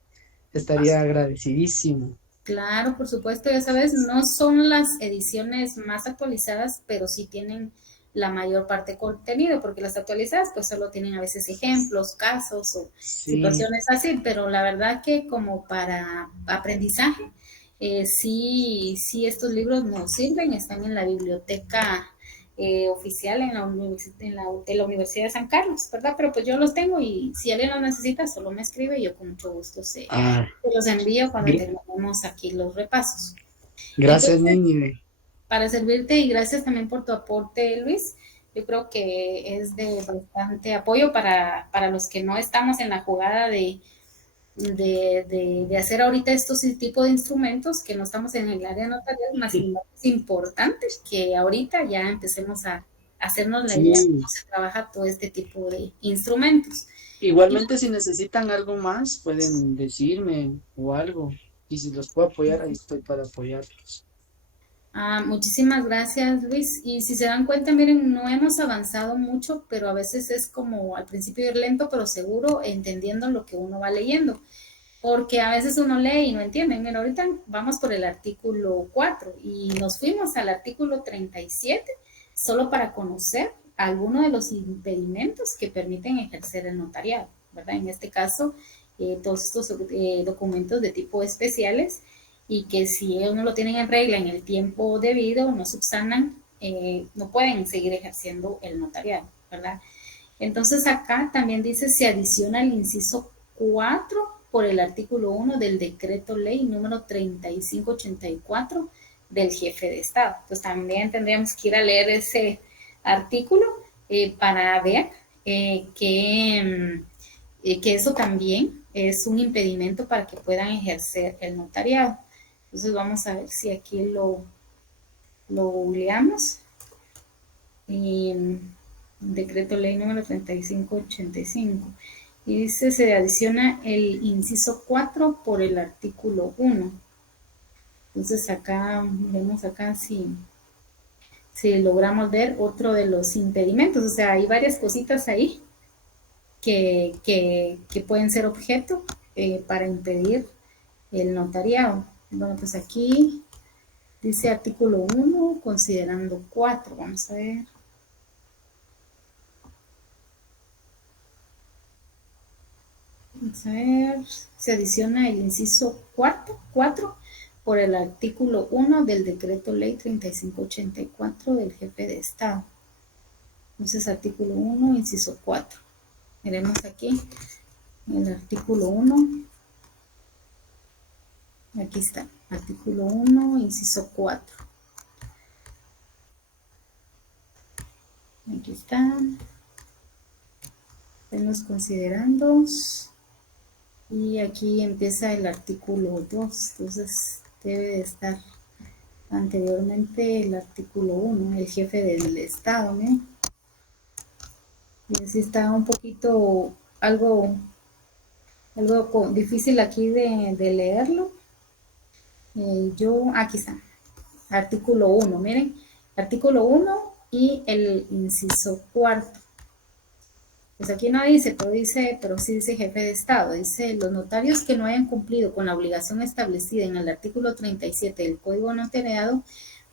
estaría agradecidísimo. claro, por supuesto, ya sabes, no son las ediciones más actualizadas, pero sí tienen la mayor parte de contenido, porque las actualizadas pues solo tienen a veces ejemplos, casos o Sí, situaciones así, pero la verdad que como para aprendizaje, sí estos libros nos sirven, están en la biblioteca oficial de la Universidad de San Carlos, ¿verdad? Pero pues yo los tengo y si alguien los necesita, solo me escribe y yo con mucho gusto ah, te los envío cuando gr- terminemos aquí los repasos. gracias, Entonces, Nínive. para servirte y gracias también por tu aporte, Luis. Yo creo que es de bastante apoyo para los que no estamos en la jugada de hacer ahorita estos tipos de instrumentos, que no estamos en el área notarial, más sin embargo es importante que ahorita ya empecemos a hacernos la idea de Sí, cómo se trabaja todo este tipo de instrumentos. Y igualmente si necesitan algo más, pueden decirme o algo. Y si los puedo apoyar, ahí estoy para apoyarlos. Muchísimas gracias, Luis. Y si se dan cuenta, miren, no hemos avanzado mucho, pero a veces es como al principio ir lento, pero seguro, entendiendo lo que uno va leyendo. Porque a veces uno lee y no entiende. Mira, ahorita vamos por el artículo 4 y nos fuimos al artículo 37 solo para conocer algunos de los impedimentos que permiten ejercer el notariado, ¿verdad? En este caso, todos estos documentos de tipo especiales y que si ellos no lo tienen en regla en el tiempo debido, no subsanan, no pueden seguir ejerciendo el notariado, ¿verdad? Entonces acá también dice, se adiciona el inciso 4 por el artículo 1 del decreto ley número 3584 del jefe de Estado. Pues también tendríamos que ir a leer ese artículo para ver que eso también es un impedimento para que puedan ejercer el notariado. Entonces vamos a ver si aquí lo googleamos. Y decreto ley número 3585. Y dice, se adiciona el inciso 4 por el artículo 1. Entonces acá, vemos acá si logramos ver otro de los impedimentos. O sea, hay varias cositas ahí que pueden ser objeto para impedir el notariado. Bueno, pues aquí dice artículo 1, considerando 4. Vamos a ver. Vamos a ver, se adiciona el inciso 4 por el artículo 1 del decreto ley 3584 del jefe de Estado. Entonces, artículo 1, inciso 4. Miremos aquí el artículo 1. Aquí está, artículo 1, inciso 4. Aquí está. En los considerandos. Y aquí empieza el artículo 2. Entonces, debe de estar anteriormente el artículo 1, el jefe del Estado, ¿no? Y así está un poquito algo difícil aquí de leerlo. Aquí está, artículo 1, miren, artículo 1 y el inciso cuarto. Pues aquí no dice, pero sí dice jefe de Estado. Dice, los notarios que no hayan cumplido con la obligación establecida en el artículo 37 del Código Notariado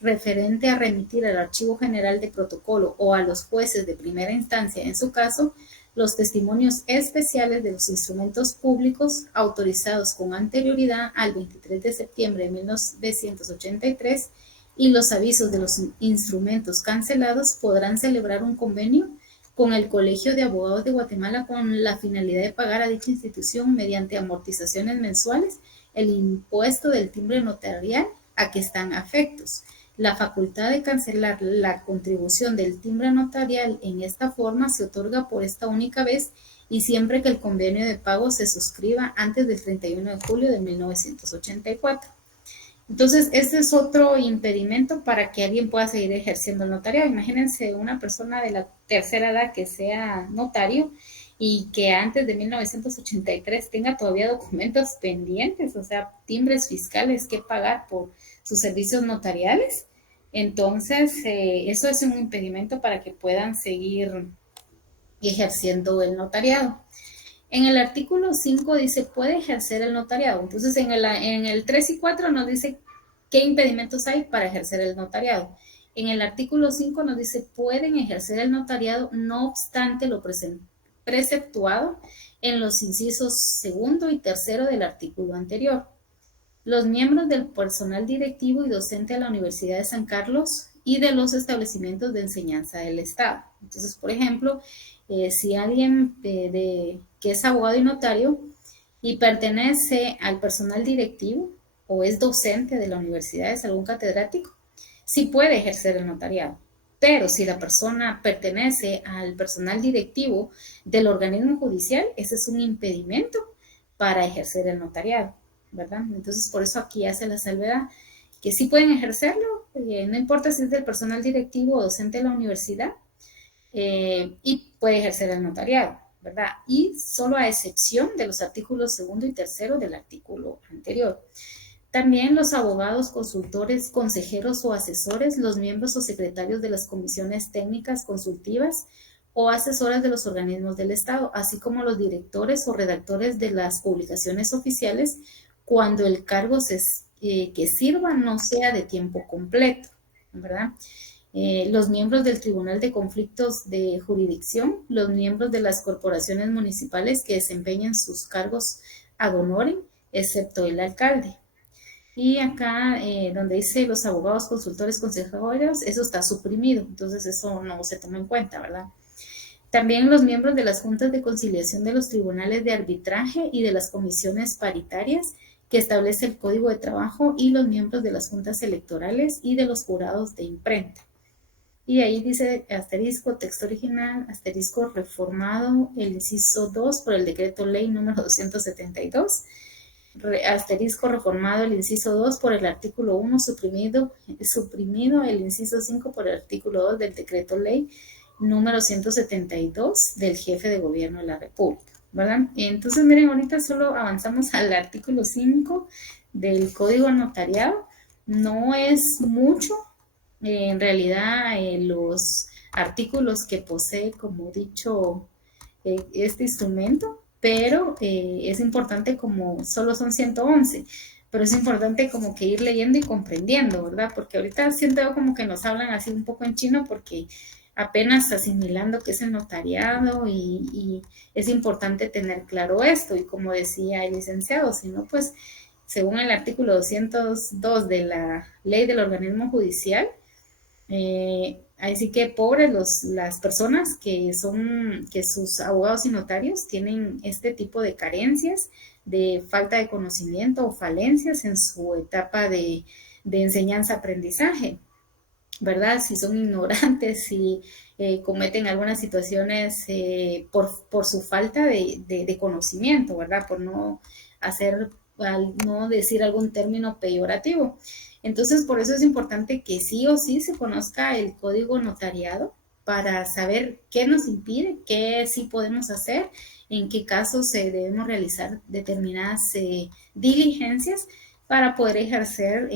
referente a remitir al Archivo General de Protocolo o a los jueces de primera instancia, en su caso, los testimonios especiales de los instrumentos públicos autorizados con anterioridad al 23 de septiembre de 1983 y los avisos de los instrumentos cancelados podrán celebrar un convenio con el Colegio de Abogados de Guatemala con la finalidad de pagar a dicha institución mediante amortizaciones mensuales el impuesto del timbre notarial a que están afectos. La facultad de cancelar la contribución del timbre notarial en esta forma se otorga por esta única vez y siempre que el convenio de pago se suscriba antes del 31 de julio de 1984. Entonces, este es otro impedimento para que alguien pueda seguir ejerciendo el notariado. Imagínense una persona de la tercera edad que sea notario y que antes de 1983 tenga todavía documentos pendientes, o sea, timbres fiscales que pagar por sus servicios notariales. Entonces, eso es un impedimento para que puedan seguir ejerciendo el notariado. En el artículo 5 dice, puede ejercer el notariado. Entonces, en el 3 y 4 nos dice qué impedimentos hay para ejercer el notariado. En el artículo 5 nos dice, pueden ejercer el notariado, no obstante lo preceptuado en los incisos segundo y tercero del artículo anterior. Los miembros del personal directivo y docente de la Universidad de San Carlos y de los establecimientos de enseñanza del Estado. Entonces, por ejemplo, si alguien que es abogado y notario y pertenece al personal directivo o es docente de la universidad, es algún catedrático, sí puede ejercer el notariado. Pero si la persona pertenece al personal directivo del organismo judicial, ese es un impedimento para ejercer el notariado, ¿verdad? Entonces, por eso aquí hace la salvedad que sí pueden ejercerlo, no importa si es del personal directivo o docente de la universidad, y puede ejercer el notariado, ¿verdad? Y solo a excepción de los artículos segundo y tercero del artículo anterior. También los abogados, consultores, consejeros o asesores, los miembros o secretarios de las comisiones técnicas consultivas o asesoras de los organismos del Estado, así como los directores o redactores de las publicaciones oficiales, cuando el cargo que sirva no sea de tiempo completo, ¿verdad? Los miembros del Tribunal de Conflictos de Jurisdicción, los miembros de las corporaciones municipales que desempeñan sus cargos ad honorem, excepto el alcalde. Y acá donde dice los abogados, consultores, consejeros, eso está suprimido, entonces eso no se toma en cuenta, ¿verdad? También los miembros de las juntas de conciliación de los tribunales de arbitraje y de las comisiones paritarias que establece el Código de Trabajo y los miembros de las juntas electorales y de los jurados de imprenta. Y ahí dice asterisco, texto original, asterisco reformado, el inciso 2 por el decreto ley número 272, asterisco reformado el inciso 2 por el artículo 1, suprimido el inciso 5 por el artículo 2 del decreto ley número 172 del jefe de gobierno de la República, ¿verdad? Entonces, miren, ahorita solo avanzamos al artículo 5 del Código Notariado. No es mucho, en realidad, los artículos que posee, como dicho, este instrumento, pero es importante como solo son 111, pero es importante como que ir leyendo y comprendiendo, ¿verdad? Porque ahorita siento como que nos hablan así un poco en chino porque apenas asimilando qué es el notariado y es importante tener claro esto y como decía el licenciado, si no pues según el artículo 202 de la ley del organismo judicial, así que pobres las personas que sus abogados y notarios tienen este tipo de carencias, de falta de conocimiento o falencias en su etapa de enseñanza-aprendizaje, ¿verdad? Si son ignorantes, si cometen algunas situaciones por su falta de conocimiento, ¿verdad? Por no no decir algún término peyorativo. Entonces, por eso es importante que sí o sí se conozca el código notariado para saber qué nos impide, qué sí podemos hacer, en qué casos debemos realizar determinadas diligencias para poder ejercer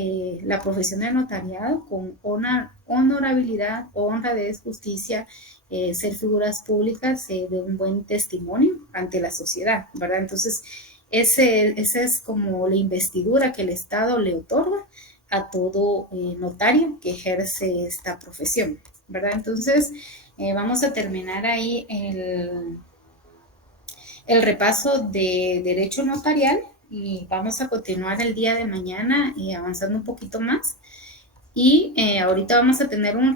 la profesión de notariado con honorabilidad, honradez, justicia, ser figuras públicas de un buen testimonio ante la sociedad, ¿verdad? Entonces, esa es como la investidura que el Estado le otorga a todo notario que ejerce esta profesión, ¿verdad? Entonces, vamos a terminar ahí el repaso de derecho notarial y vamos a continuar el día de mañana avanzando un poquito más y ahorita vamos a tener un